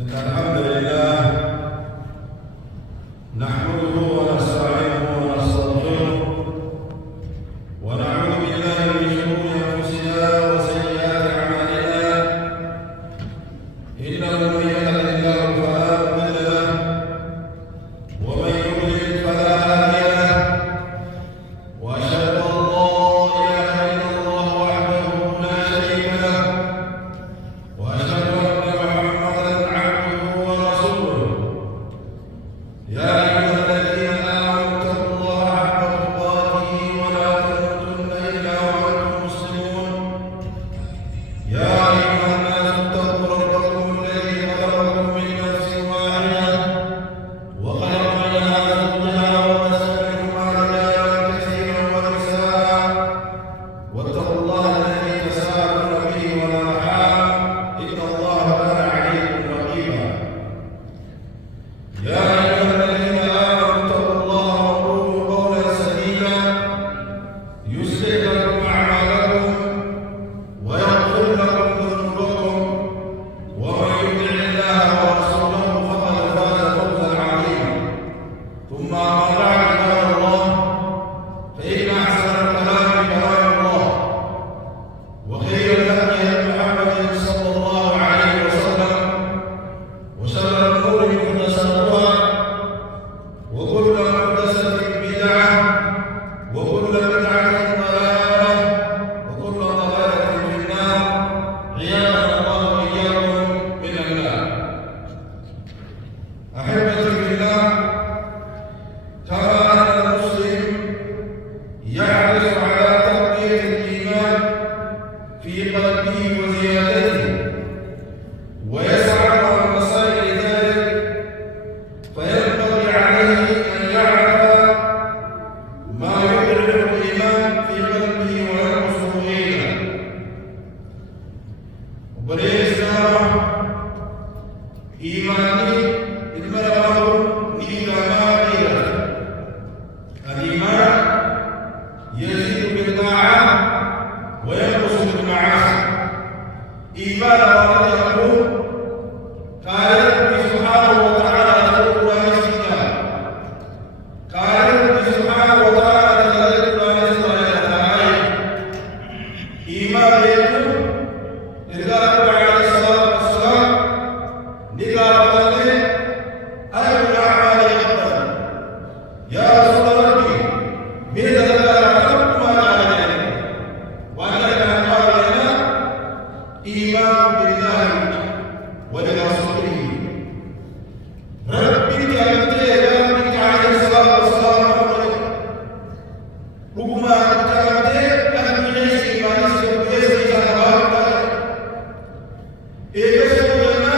إن الحمد لله نحمده ونستعينه ونستغفره ونعوذ بالله من شرور أنفسنا وسيئات أعمالنا إنه من يهده الله فلا مضل له ومن يضلل فلا هادي له وأشهد أن لا إله إلا الله وحده لا شريك له وأشهد أن محمدا عبده ورسوله يا أيها الذين آمنوا اتقوا الله حق تقاته ولا تموتن إلا وأنتم مسلمون يا أيها الناس اتقوا ربكم الذي خلقكم من نفس واحدة وخلق منها زوجها وبث منهما رجالا كثيرا ونساء واتقوا الله الذي تساءلون به والأرحام إن الله كان عليكم رقيبا يا أيها الذين آمنوا اتقوا الله وقولوا قولا سديدا يصلح لكم أعمالكم ويغفر لكم ذنوبكم ومن يطع الله ورسوله فقد فاز فوزا عظيما ثم أما بعد عباد الله فإن أحسن الكلام كلام الله وخير الهدي هدي محمد صلى الله عليه وسلم وشر الأمور محدثاتها وكل محدثة بدعة وكل بدعة ضلالة وكل ضلالة في النار عياذنا الله وإياكم من النار. أحبتي في الله، ترى أن المسلم يحرص على تقوية الإيمان في قلبه وزيادته ويسعى على مسائل ذلك، فينبغي عليه أن يعرف ما يضعف الإيمان في قلبه وينقصه غيره. وبالإسلام إيماني المرأة نيجامانية. الإيمان يزيد بالطاعة وينقص بالمعاصي. إيمان الله يقول قال ربي سبحانه وتعالى تذكر نفسك قال ربي سبحانه وتعالى تذكر نفسك إيمان يقول إذا رب عليه الصلاة والسلام نقال الله أي الأعمال أفضل يا رسول ربي من ذكر حكم ما قال وأنك قال لنا إيمان بالله ولرسوله. ربي كلمته يا ربي عليه الصلاة والسلام ربما كلمته أن يعيش إيمان سيبويه سيجعل إيه سيبونا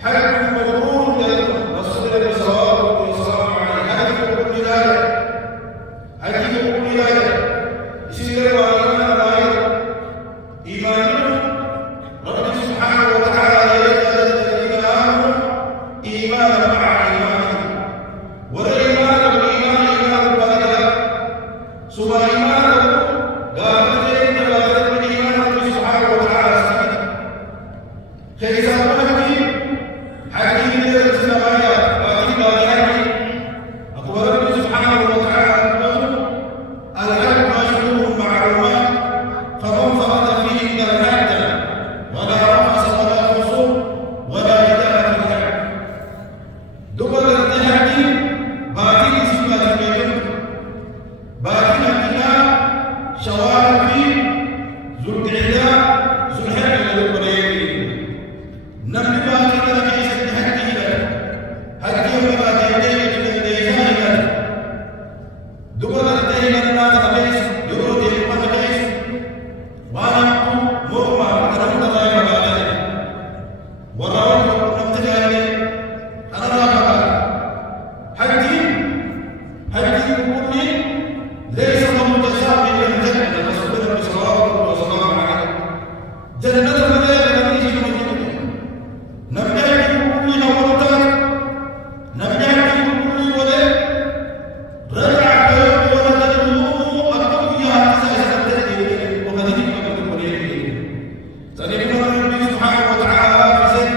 حق مغرور رسول الله صلى الله عليه وسلم حق كل ذلك حق كل ذلك سيدنا وعلمنا إيماننا رب سبحانه وتعالى يجعل الذين آمنوا إيمانا مع إيمانهم والإيمان بالإيمان إيمان بالله ثم إيمانه قامت بالإيمان رب سبحانه وتعالى كيف تحكي حكيم لرسل غايات وأكيد غايات أقول رب سبحانه وتعالى الحق مشهور معلومات فمن فرض فيه من الحج ولا رفث ولا فسوق ولا جدال في الحج. دبر الحج باطل صفات البيت باطل الكتاب شوال في ذو القعدة ذو الحج والقريب نبي باطل لكيس الحج حج يوم باطل دبر الدين الناس لكيس يرود يقوم لكيس وانا مغمى وكرمت الله يبقى وراوي نمتجاني أنا راقبا حجي كل ليس متشابه للجنة رسول الله صلى الله عليه وسلم جنة الملائكة التي في مدينة نبيعك كل نورتك نبيعك كل ولد رجع كيوم ولد النور أكتبيها تسعى سنتين وقد نبقى سنبقى ربي سبحانه وتعالى في سن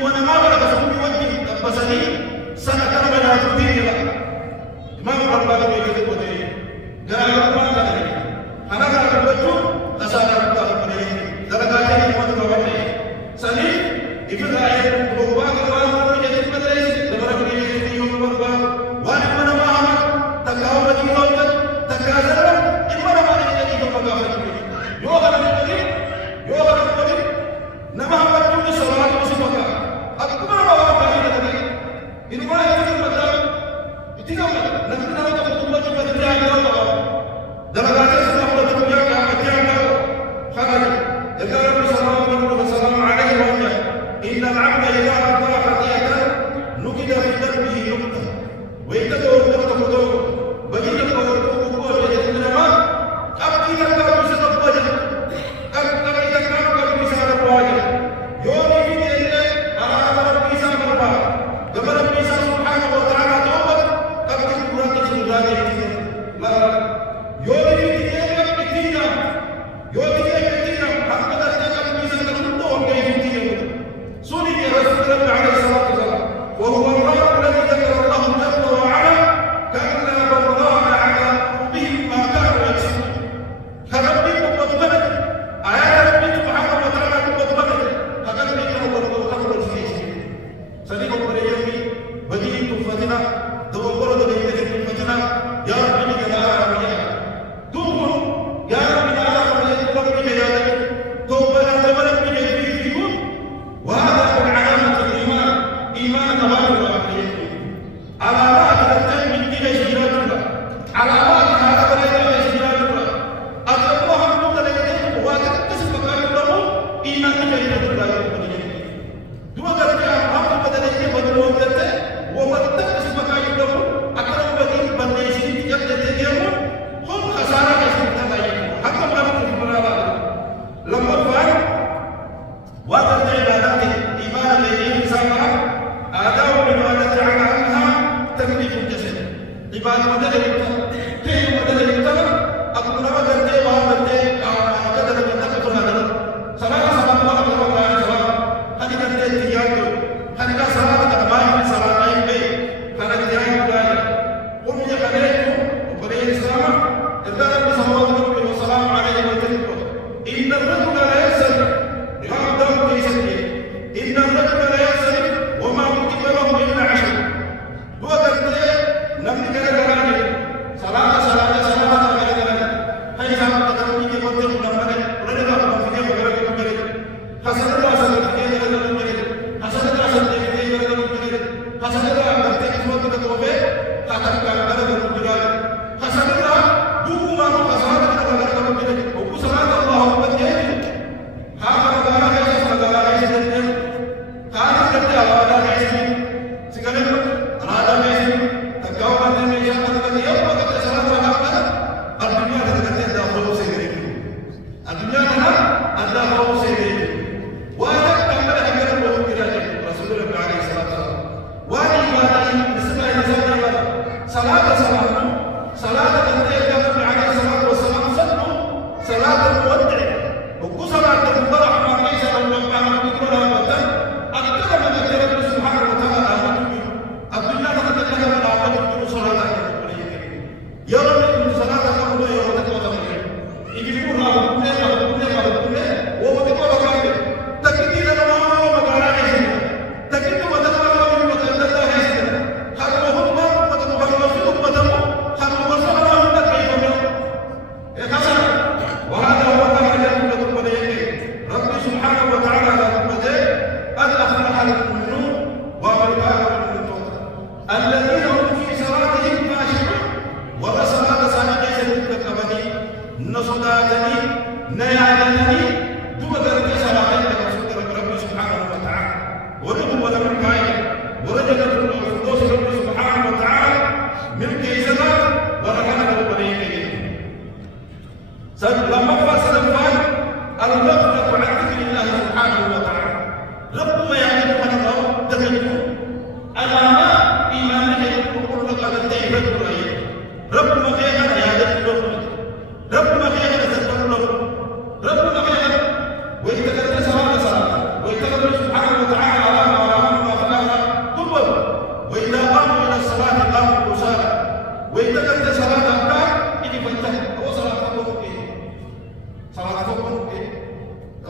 هو أنا ما بلغ سمي وجهي تبصني سنة كرم لا تدين لا ما ربنا بيجي تقولي قال ما قال أنا قال بجو خسارة تقولي درجاتي ما تقولي سني إذا أيه بقوا كمان ما يجي تقولي درجة يجي يوم بقوا وأنا ما هم تكاو بجي لوجد تكاسر إما ما يجي يوم بقوا يوغا نبي نما هم بجو سوالات مسبقة أكبر ما هو بجي ini mana yang kita dalam itu kan nanti nama kita betul betul berjalan dalam dalam kata sudah betul berjalan berjalan khabar jika Rasulullah sallallahu alaihi wasallam inna al-'abda idha ata khati'atan nukida fi qalbihi nuqta wa yatawu taqulu bagina qawluhu wa yadunama abdina ka bisa tabaja abdina ka bisa tabaja yoni fi dine ala bisa berba gambar bisa subhanahu wa ta'ala taubat kabin kurang sudane la yoni fi dine bitina yoni fi bitina hakka ka bisa tarundo ngai bitina suni ya rasulullah alaihi salatu wasallam wa huwa ar-rabb alladhi dhakara Allah jalla wa ala kana barrana ala qulubihim ma kanu yaksubun rabbi muqaddam ayat rabbi subhanahu wa ta'ala muqaddam hakka ni ko ko sani ko bare yami bagi tu fatina do boro do yete tu fatina ya rabbi ni ya rabbi tu ya rabbi ya rabbi tu rabbi ya tu bala rabbi ni fi kun wa hada huwa alamat al-iman iman tawakkul wa yaqin alamat al-tan min dina shiratura alamat hada bare dina shiratura ataqwa hamdu dalil wa tasbaka lahu iman ni dua kali apa badalnya badal kita ومتى اسمك يدعو أكرم بني بني سيد يجدهم هم خسارة كسبنا بعيد حتى ما نفهم لما فعل وقت العبادات إيمان الإنسان أداء العبادة على أنها تكليف الجسد عبادة بدل كيف بدل الإنسان أقول ما قلت ما قلت كذا كذا كذا صلاة صلاة الله أكبر الله صلاة هذه كذا تيجي هذه صلاة كمان صلاة إن الرجل لا يسرق يقدم في سبيله إن الرجل لا يسرق وما كتب له إلا 10 هو قلت نمني كذا صلاة هاي سامع تدري كيف تقول نمني ولنا نقول كيف كذا حسن الله سلك كذا حسن الله سلك كذا حسن الله قلت كيف تقول كذا حسن الله كذا حسن الله دو ما حسن الله كذا وصلاة الله وبركاته هذا كلام يسوع كلام يسوع هذا كلام الله يسوع سكانه هذا يسوع تكاو من يسوع هذا يوم وقت صلاة الله الدنيا هذا كده ده هو سيرك الدنيا هذا هو سيرك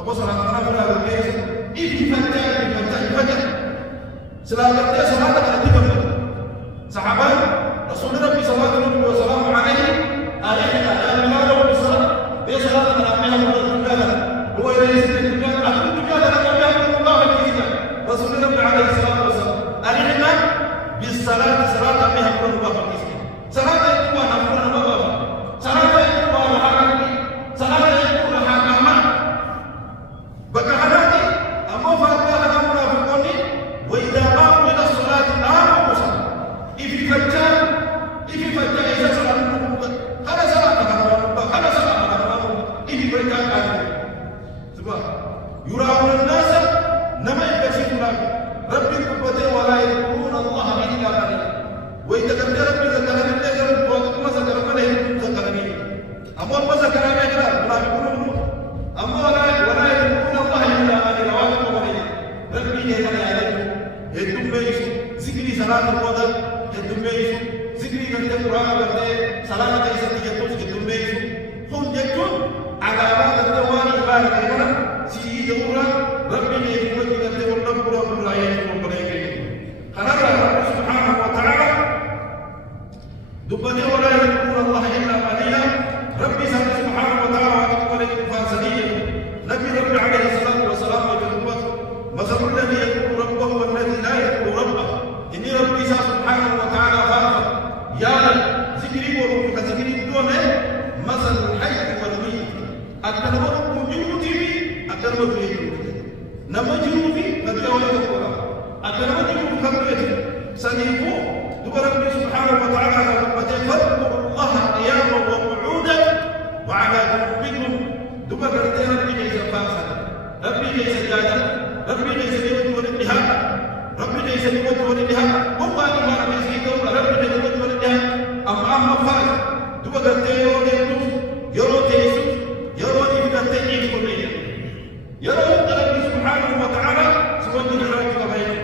تبصر على الطرف هذا البيت إيه فتح سلامة صلاة الأتباع صحابة رسول ربي صلى الله عليه وسلم عليه أريحنا يا بلال وبصلاة بصلاة الأنبياء والرجال هو يريد الرجال أكل الرجال الأنبياء الله والكذب رسول ربي عليه الصلاة والسلام أريحنا بالصلاة صلاة الأنبياء الله والكذب صلاة يكون نفسنا بابا صلاة يكون حاجة صلاة يكون حاجة ما بكرهني أما فاتنا هذا منافقون وإذا قاموا إلى الصلاة قاموا وصلوا إذا فجأة إذا صلاة خلا صلاة خلا صلاة إذا فجأة كافر سبحان يراون الناس نما يكشفون ربي قبته ولا يذكرون الله إلا قليلا وإذا كنت ربي ذكرني الله وما ذكرني ذكرني أما ما ذكرني كذا ولا يقولون أما ولا يذكرون الله إلا قليلا ربي هنا يعلم هدوم بيش ذكري صلاة الموضة هدوم بيش ذكري كنت قرآن برده صلاة كيسة تجتوز هدوم بيش هم يكون عقابات الدوان إبارة كيفنا سيئي دورا ربي يكون كنت قرآن قرآن قرآن خلق رب سبحانه وتعالى دبته ولا يذكرون الله إلا قليلا ربي سبحانه وتعالى وقال فاسدين نبي ربي عليه الصلاة والسلام مثل الذي يذكر ربه والذي لا يذكر ربه إني ربي سبحانه وتعالى خالق يا ذكري وربك ذكري دون مثل الحي والميت أكلمت جنوتي أكلمت جنوتي نما جنوتي قد يذكر أكلمت جنوتي قد سنيفو دب ربي سبحانه وتعالى فاذكروا الله قياما وقعودا وعلى جنوبكم دب ربي ليس فاسدا ربي ليس جادا ربي ليس يود والانتهاء ربي ليس يود والانتهاء هو ما ليس يود ربي ليس يود والانتهاء أما فاز دو غتيو ديتو يرو تيسو يرو دي غتيي كومي يرو ربي سبحانه وتعالى سبحانه وتعالى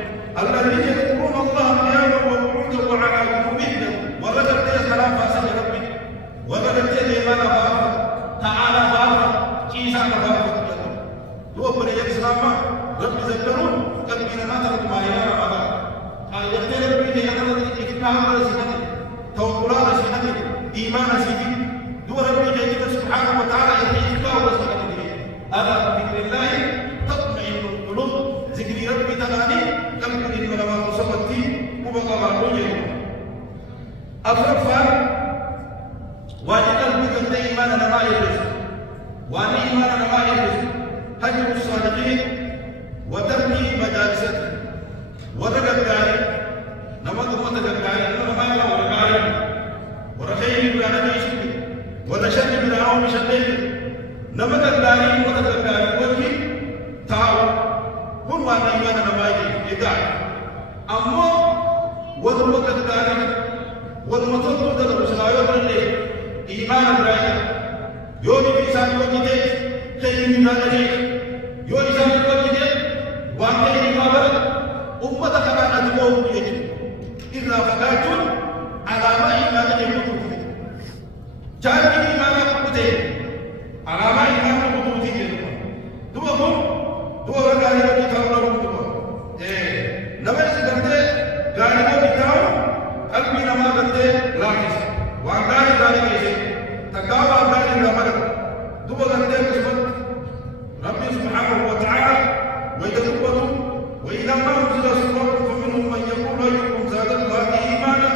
الذين يذكرون الله قياما وقعودا وعلى جنوبهم ورجت سلام فاسد ربي ورجت ايمان فاز تعالى فاز كيسا فاز هو بني الإسلام رب ذكرون قلبنا ما ترك ما يرى أبدا يقتل ربي لأنه إكتاب رسينه توقلا رسينه إيمان رسينه دو ربي جيد سبحانه وتعالى إكتاب رسينه ألا بذكر الله تطمئن القلوب ذكر ربي تناني قلب لما مصبتي وبقى مرموجه أفرفا واجد قلبك أنت إيمان نما يرسل وأن إيمان نما يرسل هجر الصادقين وترمي مجالسته ورقة الداري نما قمت الداري نما ما ورقاري ورخير بلا نجيشك ورشد بلا عوم شديد نما الداري ورقة وكي تاو هم وانا إيمان نمائي إدعي أما ورقة الداري ورمطلق دلو سلايو برلي إيمان برايا يومي بيسان وكي خير من هذا يو إسلام الوجه وأنت إمامة أمة كمان أدموه يجب إلا فقات على ما إمامة يموت جاء إمامة قتل على ما إمامة قتل دوهم دو غالبا كتاو لهم نما يسكنت غالبا كتاو قلبي نما كنت لاكس وأنغاني غالبا يسي تقاوى أنغاني غالبا دو غالبا كسبت ربي سبحانه وتعالى ويتذكروا وإذا ما أنزل سورة فمنهم من يقول أيكم زادت الله إيمانا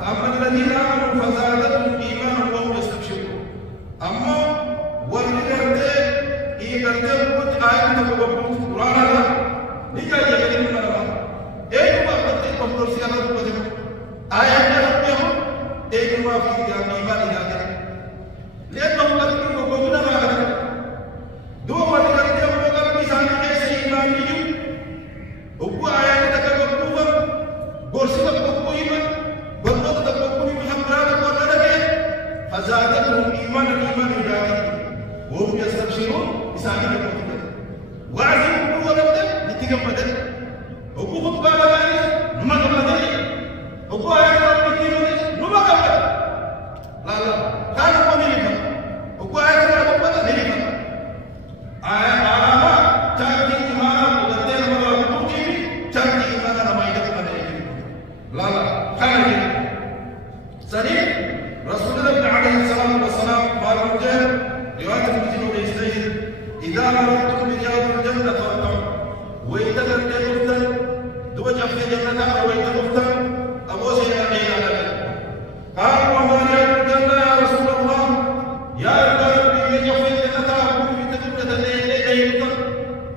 فأما الذين آمنوا فزادتهم إيمانا وهم يستبشرون أما والذين إيمانهم قد آيات تقبلوا قرانا نجا يجري من الله أي ما قد تقبلوا سيانا تقبلوا آيات ربهم أي ما في إيمان إذا لأنهم قد تقبلوا ما دو ورقة ورقة بيسان كيسة إيمان يجو وقوة آيات تكبر برسل تكبر إيمان برمض تكبر محمد ورقة فزادتهم إيمان إيجابي وهم يستبشرون بسعيد الموت وعزم ورقة لتكمل وقوة خطبة لغاية نما كمل وقوة آيات ربك نما كمل لا كان قميلك وقوة آيات ربك نليك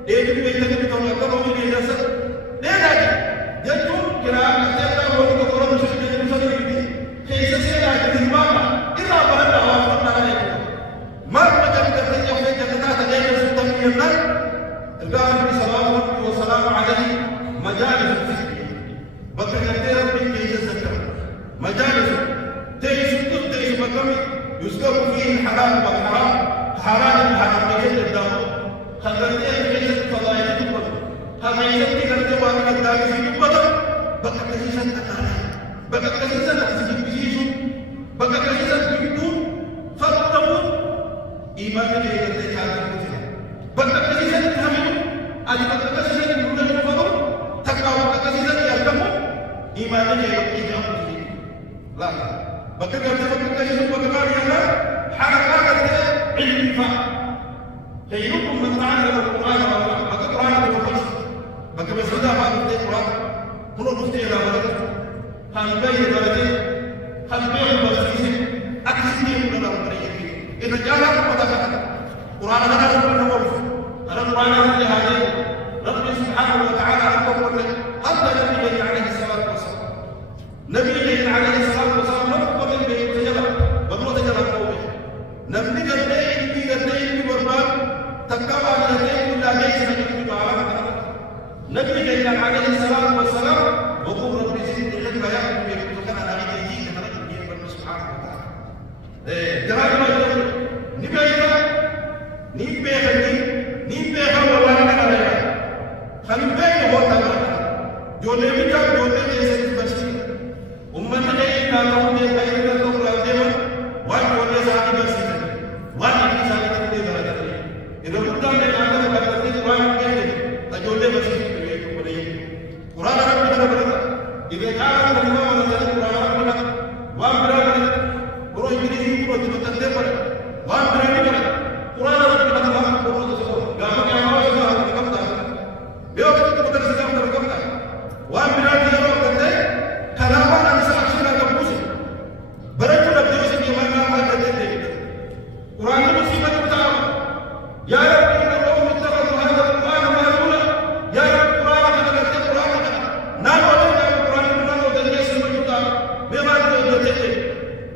إيه اللي بيتكلم تقول كم هو اللي يجلس ليه ده جتوا كلام كتير هو اللي تقول مش اللي كيف سيدا كتيماما إذا بلد وافرنا عليكم ما مجال كتير يوم جنات جاي سلطان النار القائم صلى الله وسلام عليه مجالس الذكر بكر كتير من كيس الذكر مجالس تيجي سلطان تيجي مكمل يذكر فيه الحلال والحرام حرام الحرام كيس الدم خلتيه كيس الفضائل تقبل هذا يسمى كتير وامن الدار في تقبل بكر كيس الأكاري بكر كيس الأكاري بكر كيس الدم فرقوا إيمان اللي يقدر يعمل بكر كيس الدم أنا بكر كيس الدم فرقوا تكاو بكر كيس الدم إيمان اللي يقدر يعمل لا بكر كيس الدم حركات علم فهم خيركم من تعلم القرآن بكر القرآن بالفصل بكر مسجد ما القرآن كل مفتي إلى بلد خلبي بلد خلبي بلد أكثر من الأمريكا إذا جاء قرآن قرآن هذا هو النور هذا القرآن الذي هذا رب سبحانه وتعالى أكبر حتى النبي عليه الصلاة والسلام نبي عليه الصلاة والسلام لم يقل بيتجلى بدو تجلى قوي نبي قدين بربان تكبر قدين ولا ليس من بعض نبي عليه الصلاة والسلام وقول رب زدني علما يحكم يكتب على غيره كما يقول رب سبحانه وتعالى ترى ما يقول نبي والله أنا لا خلبي هو تمام جولي بيجا جولي جيسي بسيط أمّن ليه كانوا بيجا تقول أديم وجولي سامي بسيط وجولي سامي تقول هذا إذا كنا من عندنا كذا قرآن كذا تجولي بسيط بيجا كذا قرآن ربنا كذا إذا كان كلمة من القرآن ربنا وامبرا بروح يجري بروح تبتدئ بروح وامبرا كذا قرآن ربنا كذا بروح تسوق قام كلامه كذا كذا بيوم تبتدئ سلام كذا وامبرا كذا كلامه نفس أكشن كبوس برجع نبدأ سكيمان ما تدري قرآن مسلم كتاب يا رب إن قوم اتخذوا هذا القرآن مهجورا يا رب قرآن كذا قرآن كذا نام وجد القرآن نام وجد يسمع كتاب بما تدري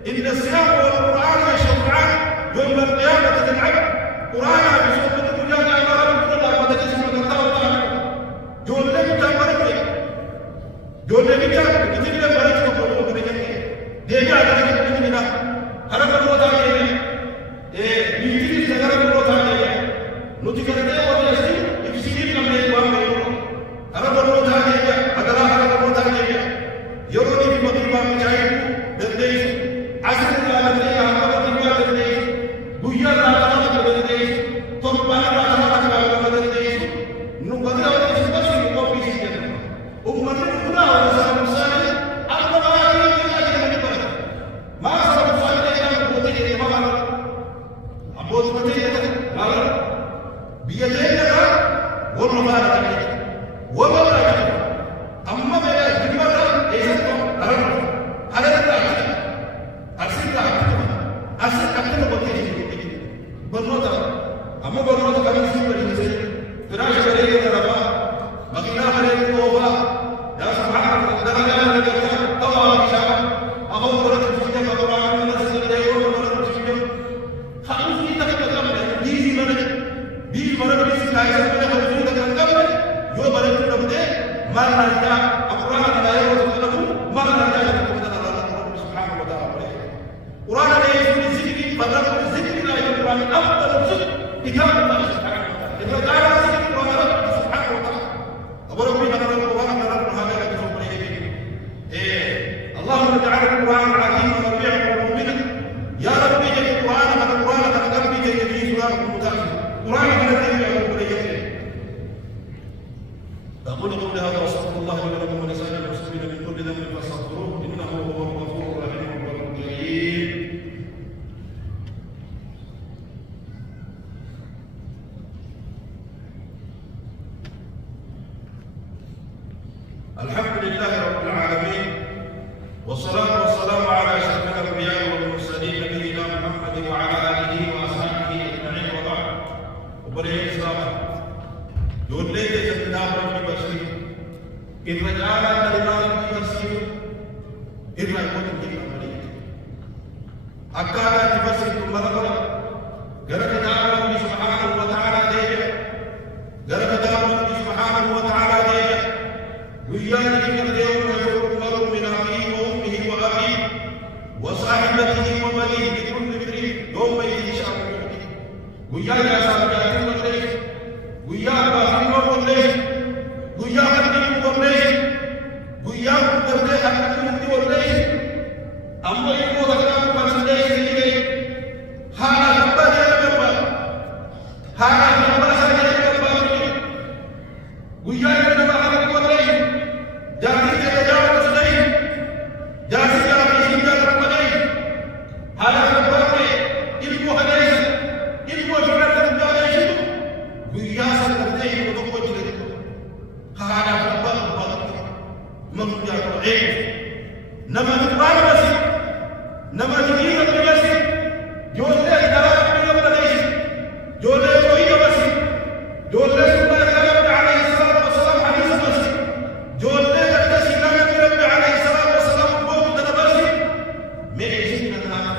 إن الصيام والقرآن يشفعان يوم القيامة العبد قرآن بسوء الدنيا أمام الله ما تسمع كتاب جول لم تمرك جول لم تمرك كتير لم برج كقولوا كذا ديجا هذا كذا هذا كله تاني بيجي سجارة كله تاني نوتي كذا ولا يصير يفسير كم يوم هذا كله تاني هذا كله تاني يوروني في مدينة مجاهد دلديس عشر كذا هذا مدينة دلديس بويا هذا دلديس تومبا هذا دلديس نوبدا دلديس بس يوم بيجي أمّن كنا ولا مسلم أما ما يجي ما صار مسلم إلا بودي ما أبود بودي ما بيجينا والله ما رأيت والله ما رأيت أما بيجي جماعة إيش هذا أرسل أكتر بودي بنوتا أما بنوتا كمان سيبري زي فراش بريء دربا مكينا بريء كوبا يا سبحان الله درجة درجة طبعا شاب أبو برد فيجا كبران من السنة يوم برد فيجا خلاص في تكلم بيجي برد بيجي كايس برد فيجا تكلم يوم برد نبدأ ما نرجع أقرأ لا يوم تكلم ما نرجع الله سبحانه وتعالى قرآن لا يسمى ذكر فضل ذكر لا يقرأ أفضل ذكر كتاب الله سبحانه وتعالى إذا تعالى ذكر الله سبحانه وتعالى أبو ربي هذا القرآن هذا كتاب اللهم اجعل القرآن العظيم ربيع قلوبنا يا ربي جل القرآن هذا القرآن هذا قلبي جل سورة المتاخر قرآن هذا الذي يقول لي أقول قولي هذا واستغفر الله لي ولكم ولسائر المسلمين من كل ذنب فاستغفروه إنه هو الغفور الرحيم الكريم الحمد لله رب العالمين والصلاة والسلام على أشرف الأنبياء والمرسلين نبينا محمد وعلى آله وأصحابه أجمعين وبعد وبرئ الإسلام جولي جسدنا ربي بصير إن رجعنا كلمة ربي بصير إن رجعنا كلمة ربي أكاد تبصر ثم ربنا قرأت دعوة ربي سبحانه وتعالى ديجا قرأت دعوة ربي سبحانه وتعالى ديجا وياك من اليوم يفرق المرء من أخيه وأمه وأبيه وصاحبته وبنيه لكل امرئ يومئذ شأن يغنيه وياك يا صاحبي والليل وياك باخر والليل وياك الدين والليل وياك الدين الدين والليل أما يقول لك فسدي هذا كبر يا كبر هذا كبر يا كبر وياك باخر والليل جاهز تجاوز الليل جاهز نما تقبل بس نما تجيب بس جولة دارك بيوم بديش جولة توي بس جولة سنة رب عليه الصلاة والسلام حديث بس جولة تسيلنا رب عليه الصلاة والسلام بوم تنا بس ميسين نهار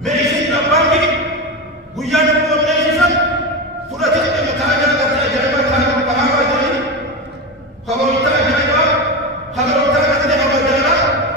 ميسين نبامي ويان بوم ميسين فرات المكان كذا جايبا كذا بهاوا جاي خبر تاجيبا خبر تاجي هوا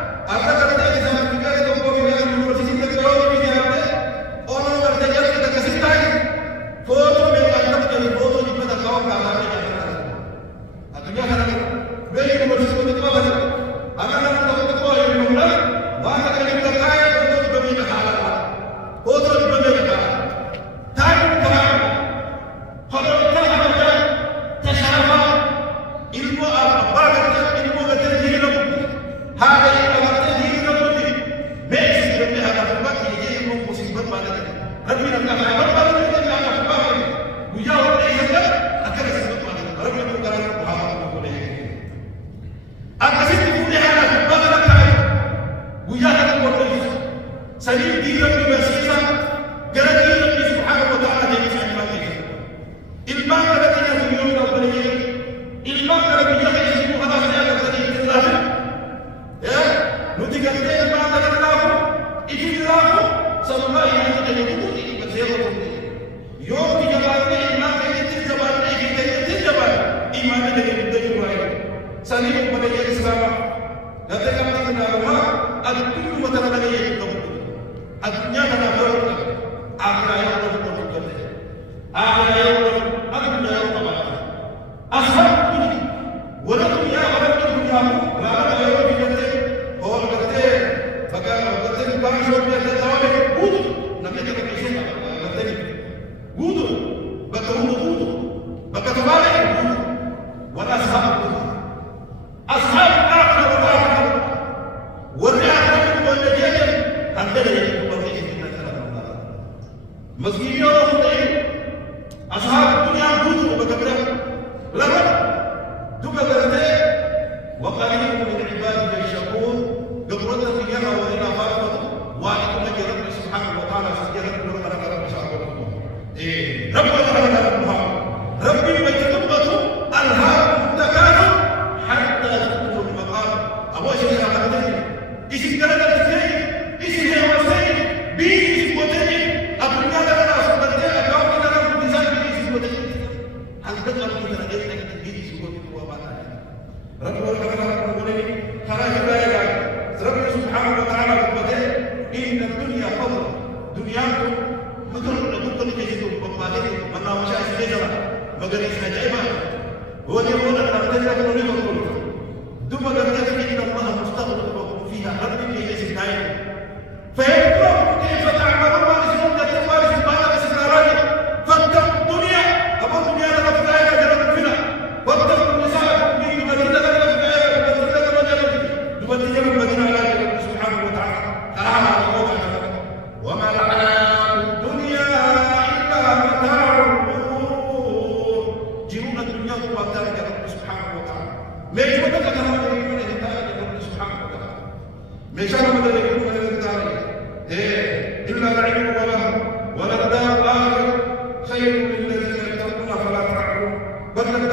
خير للذين يتقون فلا تعلمون بل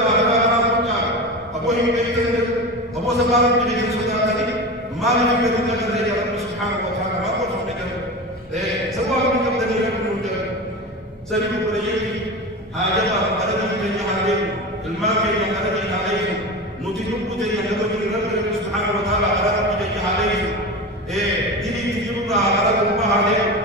سبحانه وتعالى ما من يقدر لك يا رب سبحانه وتعالى ما قلت لك سواء من قبل أن يكون سليم بريئي هذا ما أردت أن يحرم الماء كي أردت عليه نتنب تي يقول رب سبحانه وتعالى أردت أن يحرم ديني تجيبنا أردت ما عليه